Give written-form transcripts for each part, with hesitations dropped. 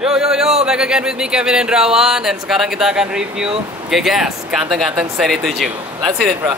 Yo, back again with me Kevin Hendrawan. Dan sekarang kita akan review GGS Ganteng-Ganteng seri 7. Let's hit it, bro.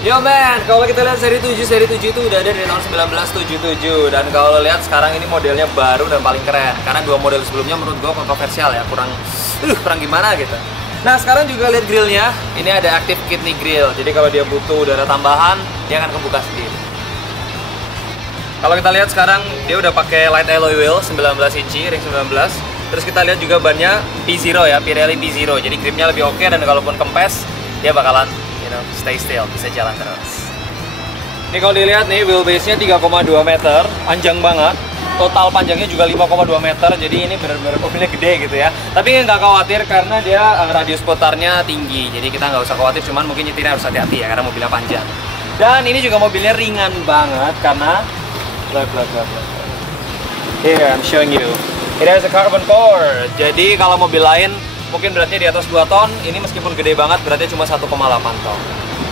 Yo man, kalau kita lihat seri 7 itu udah ada dari tahun 1977. Dan kalau lo lihat sekarang ini modelnya baru dan paling keren. Karena dua model sebelumnya menurut gue kontroversial ya, kurang gimana gitu. Nah sekarang juga lihat grillnya, ini ada active kidney grill. Jadi kalau dia butuh udara tambahan, dia akan kebuka sendiri. Kalau kita lihat sekarang dia udah pakai light alloy wheel 19 inci, ring 19. Terus kita lihat juga bannya P0 ya, Pirelli P0. Jadi gripnya lebih oke dan kalaupun kempes, dia bakalan stay still, bisa jalan terus. Ini kalau dilihat nih, wheelbase-nya 3,2 meter, panjang banget. Total panjangnya juga 5,2 meter, jadi ini benar-benar mobilnya gede gitu ya. Tapi nggak khawatir karena dia radius putarnya tinggi, jadi kita nggak usah khawatir, cuman mungkin nyetirnya harus hati-hati ya, karena mobilnya panjang. Dan ini juga mobilnya ringan banget, karena Here, I'm showing you. It has a carbon core, jadi kalau mobil lain mungkin beratnya di atas 2 ton, ini meskipun gede banget beratnya cuma 1,8 ton.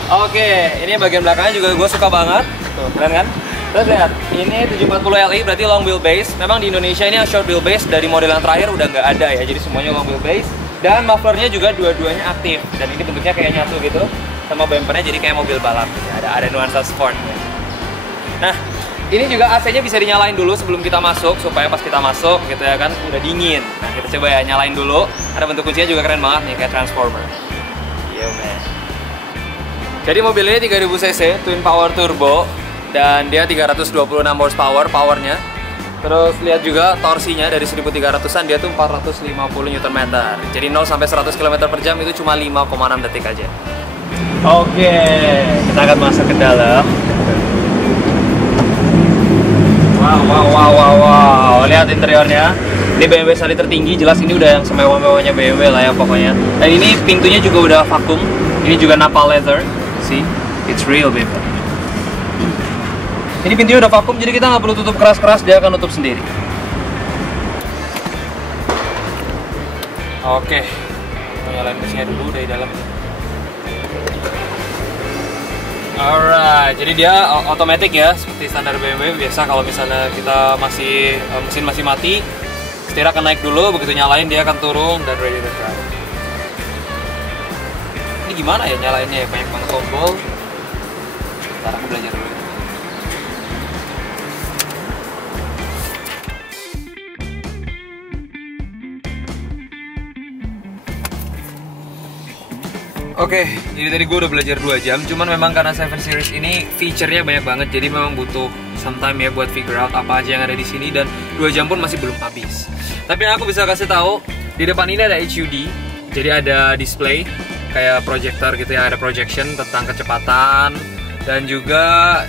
Oke, ini bagian belakangnya juga gue suka banget. Tuh, keren kan? Terus lihat, ini 740 Li berarti long wheelbase. Memang di Indonesia ini short wheelbase dari model yang terakhir udah nggak ada ya, jadi semuanya long wheelbase. Dan mufflernya juga dua-duanya aktif. Dan ini bentuknya kayak nyatu gitu, sama bumpernya jadi kayak mobil balap. Ada nuansa sportnya. Nah, ini juga AC-nya bisa dinyalain dulu sebelum kita masuk, supaya pas kita masuk gitu ya kan, udah dingin. Nah kita coba ya, nyalain dulu. Ada bentuk kuncinya juga keren banget nih, kayak transformer. Yo man. Jadi mobil ini 3000 cc, twin power turbo. Dan dia 326 horsepower powernya. Terus lihat juga torsinya dari 1300an, dia tuh 450 Nm. Jadi 0 sampai 100 km per jam itu cuma 5,6 detik aja. Oke, kita akan masuk ke dalam. Wow, lihat interiornya. Ini BMW seri tertinggi, jelas ini udah yang semewah-mewahnya BMW lah ya pokoknya. Dan ini pintunya juga udah vakum. Ini juga Nappa leather. See, it's real baby. Ini pintunya udah vakum, jadi kita nggak perlu tutup keras-keras, dia akan tutup sendiri. Oke, nyalain mesinnya dulu dari dalam. Alright, jadi dia otomatis ya, seperti standar BMW. Biasa kalau misalnya kita mesin masih mati, setir akan naik dulu, begitu nyalain dia akan turun dan ready to drive. Ini gimana ya nyalainnya ya, banyak banget tombol. Ntar aku belajar dulu. Oke, jadi tadi gue udah belajar 2 jam, cuman memang karena 7 Series ini feature-nya banyak banget, jadi memang butuh some time ya buat figure out apa aja yang ada di sini, dan 2 jam pun masih belum habis. Tapi yang aku bisa kasih tahu, di depan ini ada HUD, jadi ada display kayak projector gitu ya, ada projection tentang kecepatan, dan juga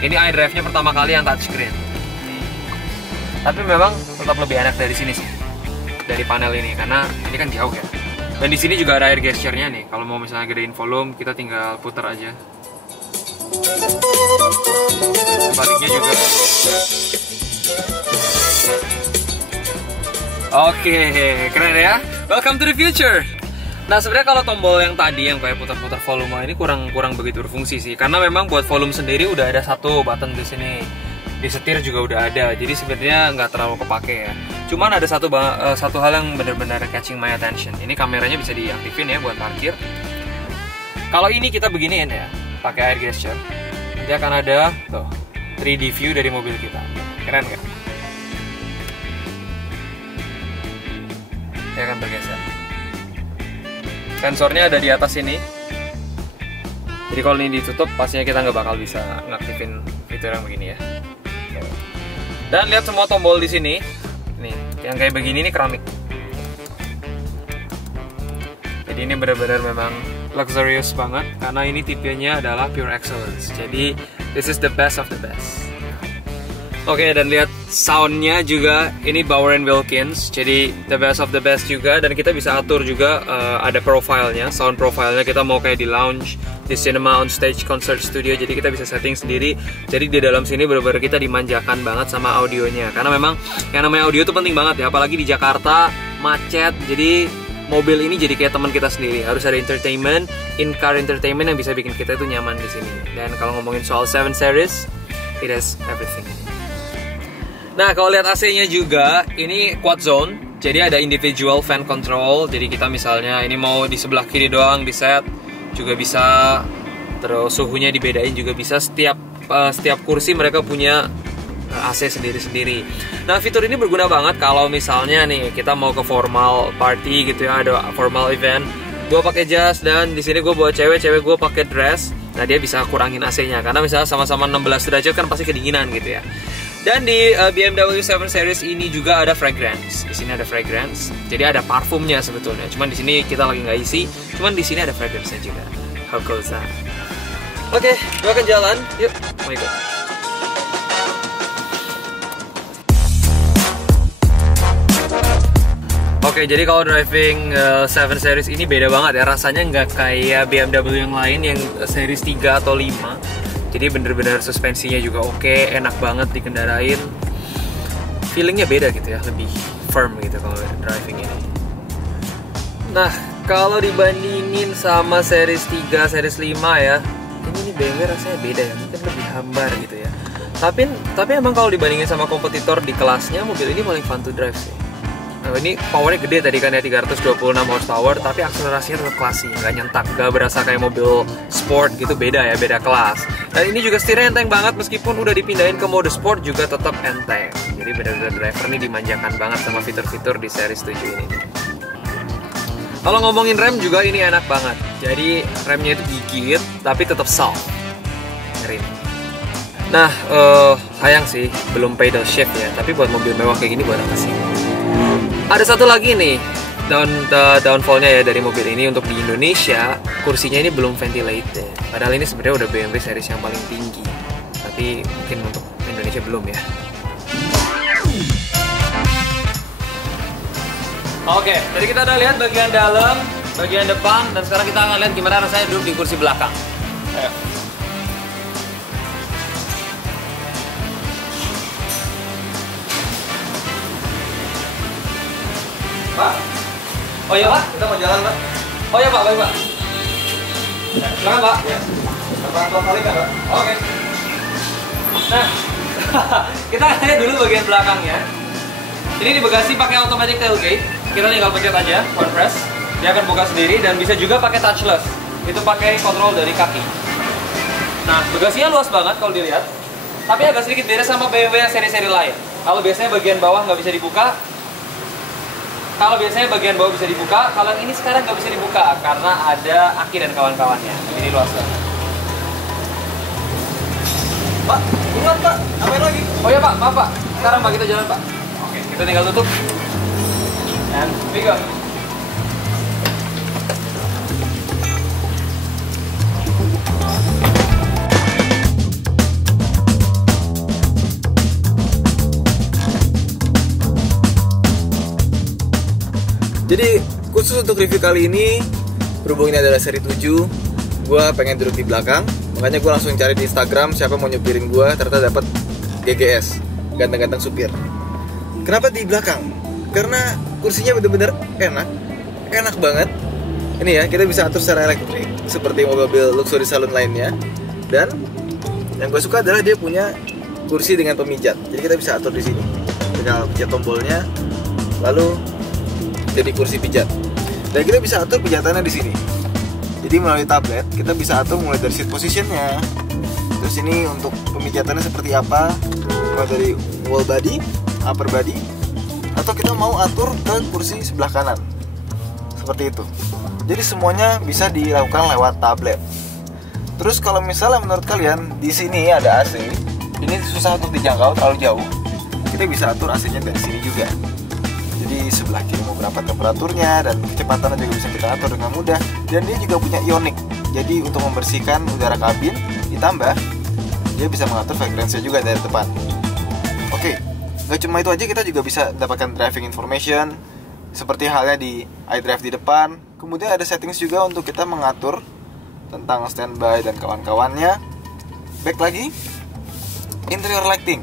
ini iDrive-nya pertama kali yang touchscreen. Tapi memang tetap lebih enak dari sini sih, dari panel ini, karena ini kan jauh ya. Dan di sini juga ada air gesture-nya nih. Kalau mau misalnya gedein volume, kita tinggal putar aja. Baliknya juga. Oke, keren ya. Welcome to the future. Nah, sebenarnya kalau tombol yang tadi yang kayak putar-putar volume ini kurang begitu berfungsi sih. Karena memang buat volume sendiri udah ada satu button di sini. Di setir juga udah ada. Jadi sebenarnya nggak terlalu kepake ya. Cuman ada satu hal yang benar-benar catching my attention. Ini kameranya bisa diaktifin ya buat parkir. Kalau ini kita beginiin ya, pakai air gesture, dia akan ada tuh 3D view dari mobil kita. Keren kan? Dia akan bergeser. Sensornya ada di atas ini. Jadi kalau ini ditutup, pastinya kita nggak bakal bisa ngaktifin fitur yang begini ya. Dan lihat semua tombol di sini. Nih, yang kayak begini ini keramik. Jadi ini benar-benar memang luxurious banget karena ini tipenya adalah pure excellence. Jadi this is the best of the best. Oke, dan lihat soundnya juga, ini Bauer & Wilkins, jadi the best of the best juga. Dan kita bisa atur juga, ada profilnya, sound profilnya. Kita mau kayak di lounge, di cinema, on stage, concert studio, jadi kita bisa setting sendiri. Jadi di dalam sini benar-benar kita dimanjakan banget sama audionya, karena memang yang namanya audio itu penting banget ya, apalagi di Jakarta macet. Jadi mobil ini jadi kayak teman kita sendiri. Harus ada entertainment, in-car entertainment yang bisa bikin kita itu nyaman di sini. Dan kalau ngomongin soal 7 Series, it has everything. Nah, kalau lihat AC-nya juga, ini quad zone, jadi ada individual fan control. Jadi kita misalnya ini mau di sebelah kiri doang di set juga bisa, terus suhunya dibedain juga bisa. Setiap kursi mereka punya AC sendiri-sendiri. Nah, fitur ini berguna banget kalau misalnya nih kita mau ke formal party gitu ya, ada formal event. Gue pakai jas dan di sini gue bawa cewek gue pakai dress. Nah, dia bisa kurangin AC-nya karena misalnya sama-sama 16 derajat kan pasti kedinginan gitu ya. Dan di BMW 7 Series ini juga ada fragrance. Di sini ada fragrance. Jadi ada parfumnya sebetulnya. Cuman di sini kita lagi nggak isi. Cuman di sini ada fragrance-nya juga. How cool is that? Oke, gue akan jalan. Yuk, mau ikut. Oke, jadi kalau driving 7 Series ini beda banget ya. Rasanya nggak kayak BMW yang lain yang Series 3 atau 5. Jadi bener-bener suspensinya juga oke, enak banget dikendarain. Feelingnya beda gitu ya, lebih firm gitu kalau driving ini. Nah, kalau dibandingin sama Series 3, Series 5 ya, ini BMW rasanya beda ya, mungkin lebih hambar gitu ya. Tapi emang kalau dibandingin sama kompetitor di kelasnya, mobil ini paling fun to drive sih. Nah, ini powernya gede tadi kan ya, 326 horsepower, tapi akselerasinya tetap classy, nggak nyentak, nggak berasa kayak mobil sport gitu, beda ya, beda kelas. Dan ini juga setirnya enteng banget, meskipun udah dipindahin ke mode sport juga tetap enteng. Jadi benar-benar driver ini dimanjakan banget sama fitur-fitur di Series 7 ini. Kalau ngomongin rem juga ini enak banget. Jadi remnya itu gigit, tapi tetap soft. Keren. Nah, sayang sih belum pedal shift ya, tapi buat mobil mewah kayak gini buat apa sih? Ada satu lagi nih downfallnya ya dari mobil ini. Untuk di Indonesia kursinya ini belum ventilated, padahal ini sebenarnya udah BMW series yang paling tinggi, tapi mungkin untuk Indonesia belum ya. Oke, jadi kita udah lihat bagian dalam, bagian depan, dan sekarang kita akan lihat gimana rasanya duduk di kursi belakang. Ayo. Pak? Oh iya Pak, kita mau jalan Pak. Oh iya Pak, baik Pak. Ya, silakan Pak. Ya. Apa kali kan Pak? Oke. Nah, kita lihat dulu bagian belakangnya. Ini di bagasi pakai automatic tailgate. Kita tinggal pencet aja, one press. Dia akan buka sendiri dan bisa juga pakai touchless. Itu pakai kontrol dari kaki. Nah, bagasinya luas banget kalau dilihat. Tapi agak sedikit beda sama BMW yang seri-seri lain. Kalau biasanya bagian bawah nggak bisa dibuka. Kalau biasanya bagian bawah bisa dibuka, kalau ini sekarang nggak bisa dibuka karena ada aki dan kawan-kawannya. Ini luas banget. Pak, buruan Pak, ngapain lagi? Oh ya Pak, maaf Pak. Sekarang Pak kita jalan Pak. Oke, kita tinggal tutup. And we go. Jadi khusus untuk review kali ini, berhubung ini adalah seri 7, gue pengen duduk di belakang. Makanya gue langsung cari di Instagram siapa mau nyupirin gue, ternyata dapat GGS, ganteng-ganteng supir. Kenapa di belakang? Karena kursinya bener-bener enak banget. Ini ya, kita bisa atur secara elektrik seperti mobil luxury saloon lainnya. Dan yang gue suka adalah dia punya kursi dengan pemijat. Jadi kita bisa atur di sini. Tinggal pencet tombolnya, lalu jadi kursi pijat. Dan kita bisa atur pijatannya di sini. Jadi melalui tablet kita bisa atur mulai dari seat positionnya. Terus ini untuk pemijatannya seperti apa, mulai dari whole body, upper body, atau kita mau atur ke kursi sebelah kanan. Seperti itu. Jadi semuanya bisa dilakukan lewat tablet. Terus kalau misalnya menurut kalian di sini ada AC, ini susah untuk dijangkau terlalu jauh, kita bisa atur AC-nya dari sini juga. Jadi sebelah kiri mau berapa temperaturnya dan kecepatannya juga bisa kita atur dengan mudah. Dan dia juga punya ionic. Jadi untuk membersihkan udara kabin, ditambah dia bisa mengatur fragrance juga dari depan. Gak cuma itu aja, kita juga bisa mendapatkan driving information seperti halnya di iDrive di depan. Kemudian ada settings juga untuk kita mengatur tentang standby dan kawan-kawannya. Back lagi, interior lighting.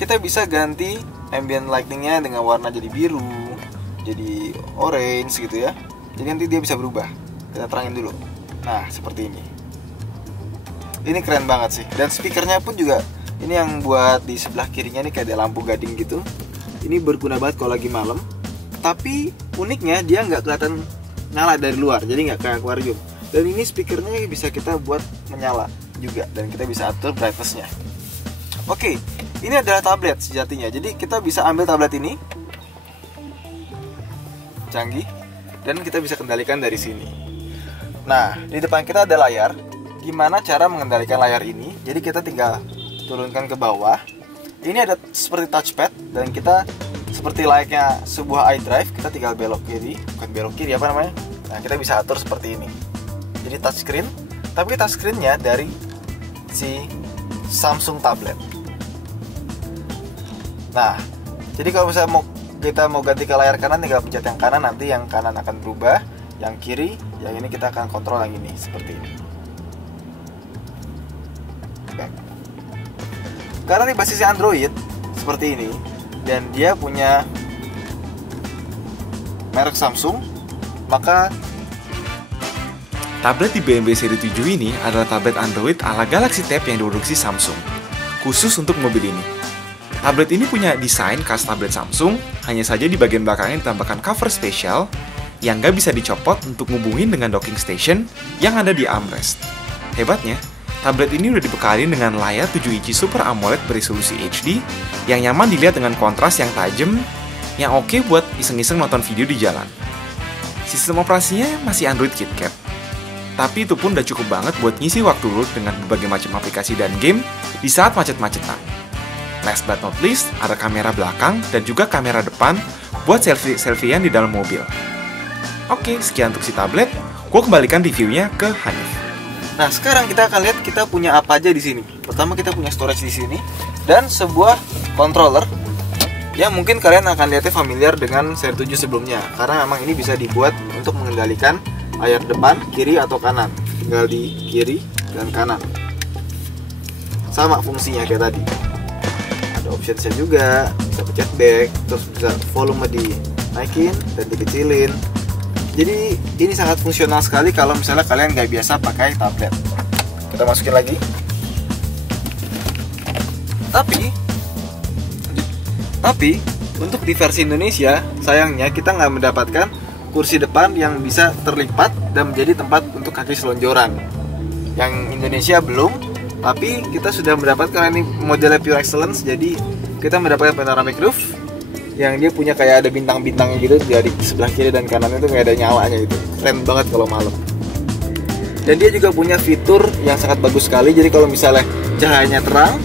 Kita bisa ganti ambient lightingnya dengan warna jadi biru, jadi orange gitu ya. Jadi nanti dia bisa berubah. Kita terangin dulu. Nah, seperti ini. Ini keren banget sih. Dan speakernya pun juga, ini yang buat di sebelah kirinya nih kayak ada lampu gading gitu. Ini berguna banget kalau lagi malam. Tapi uniknya dia nggak kelihatan nyala dari luar, jadi nggak kayak akuarium. Dan ini speakernya bisa kita buat menyala juga, dan kita bisa atur brightness-nya. Oke, ini adalah tablet sejatinya. Jadi kita bisa ambil tablet ini, canggih, dan kita bisa kendalikan dari sini. Nah, di depan kita ada layar. Gimana cara mengendalikan layar ini? Jadi kita tinggal turunkan ke bawah. Ini ada seperti touchpad, dan kita seperti layaknya sebuah iDrive, kita tinggal belok kiri, bukan belok kiri apa namanya? Nah, kita bisa atur seperti ini. Jadi touchscreen, tapi touchscreen-nya dari si Samsung tablet. Nah, jadi kalau misalnya kita mau ganti ke layar kanan, tinggal pencet yang kanan, nanti yang kanan akan berubah, yang kiri, yang ini kita akan kontrol yang ini, seperti ini. Back. Karena ini basisnya Android, seperti ini, dan dia punya merek Samsung, maka tablet di BMW seri 7 ini adalah tablet Android ala Galaxy Tab yang diproduksi Samsung, khusus untuk mobil ini. Tablet ini punya desain khas tablet Samsung, hanya saja di bagian belakangnya ditambahkan cover spesial yang nggak bisa dicopot untuk ngubungin dengan docking station yang ada di armrest. Hebatnya, tablet ini udah dibekali dengan layar 7 inci Super AMOLED beresolusi HD yang nyaman dilihat dengan kontras yang tajam, yang oke buat iseng-iseng nonton video di jalan. Sistem operasinya masih Android KitKat, tapi itu pun udah cukup banget buat ngisi waktu lu dengan berbagai macam aplikasi dan game di saat macet-macetan. Last but not least, ada kamera belakang dan juga kamera depan buat selfie-selfiean di dalam mobil. Oke, sekian untuk si tablet. Gue kembalikan reviewnya ke Hanif. Nah, sekarang kita akan lihat kita punya apa aja di sini. Pertama, kita punya storage di sini dan sebuah controller yang mungkin kalian akan lihatnya familiar dengan seri 7 sebelumnya, karena memang ini bisa dibuat untuk mengendalikan layar depan, kiri atau kanan. Tinggal di kiri dan kanan. Sama fungsinya kayak tadi. Ada optionsnya juga, bisa pencet back, terus bisa volume dinaikin dan dikecilin. Jadi ini sangat fungsional sekali kalau misalnya kalian nggak biasa pakai tablet. Kita masukin lagi. Tapi untuk di versi Indonesia, sayangnya kita nggak mendapatkan kursi depan yang bisa terlipat dan menjadi tempat untuk kaki selonjoran. Yang Indonesia belum, tapi kita sudah mendapatkan ini modelnya Pure Excellence. Jadi kita mendapatkan panoramic roof yang dia punya kayak ada bintang-bintangnya gitu dari sebelah kiri dan kanannya itu kayak ada nyalanya gitu. Keren banget kalau malam. Dan dia juga punya fitur yang sangat bagus sekali. Jadi kalau misalnya cahayanya terang,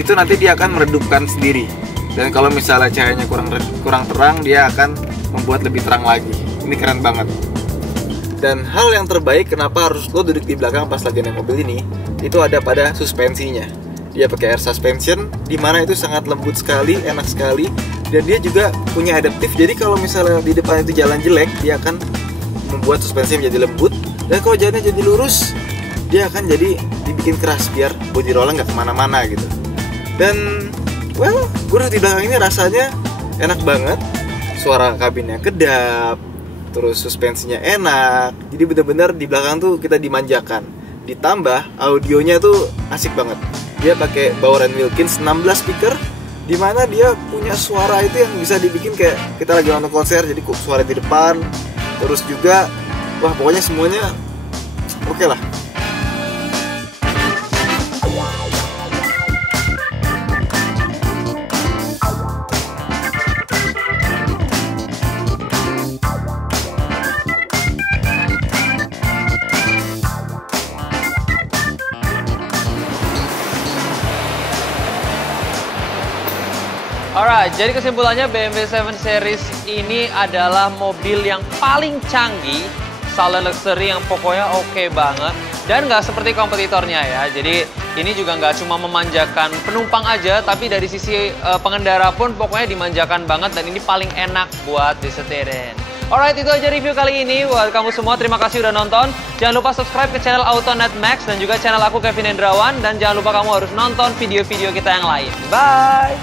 itu nanti dia akan meredupkan sendiri. Dan kalau misalnya cahayanya kurang terang, dia akan membuat lebih terang lagi. Ini keren banget. Dan hal yang terbaik kenapa harus lo duduk di belakang pas lagi naik mobil ini, itu ada pada suspensinya. Dia pakai air suspension, dimana itu sangat lembut sekali, enak sekali. Dan dia juga punya adaptif, jadi kalau misalnya di depan itu jalan jelek, dia akan membuat suspensi menjadi lembut. Dan kalau jalannya jadi lurus, dia akan jadi dibikin keras biar body roller nggak kemana-mana gitu. Dan well, gue di belakang ini rasanya enak banget. Suara kabinnya kedap, terus suspensinya enak. Jadi benar-benar di belakang tuh kita dimanjakan. Ditambah audionya tuh asik banget. Dia pakai Bauer & Wilkins 16 speaker, dimana dia punya suara itu yang bisa dibikin kayak kita lagi nonton konser. Jadi suara di depan, terus juga wah pokoknya semuanya oke lah. Alright, jadi kesimpulannya BMW 7 Series ini adalah mobil yang paling canggih, silent luxury yang pokoknya oke banget, dan nggak seperti kompetitornya ya. Jadi Ini juga nggak cuma memanjakan penumpang aja, tapi dari sisi pengendara pun pokoknya dimanjakan banget dan ini paling enak buat disetirin. Alright, itu aja review kali ini. Buat kamu semua, terima kasih udah nonton. Jangan lupa subscribe ke channel AutoNet Max dan juga channel aku Kevin Hendrawan. Dan jangan lupa kamu harus nonton video-video kita yang lain. Bye!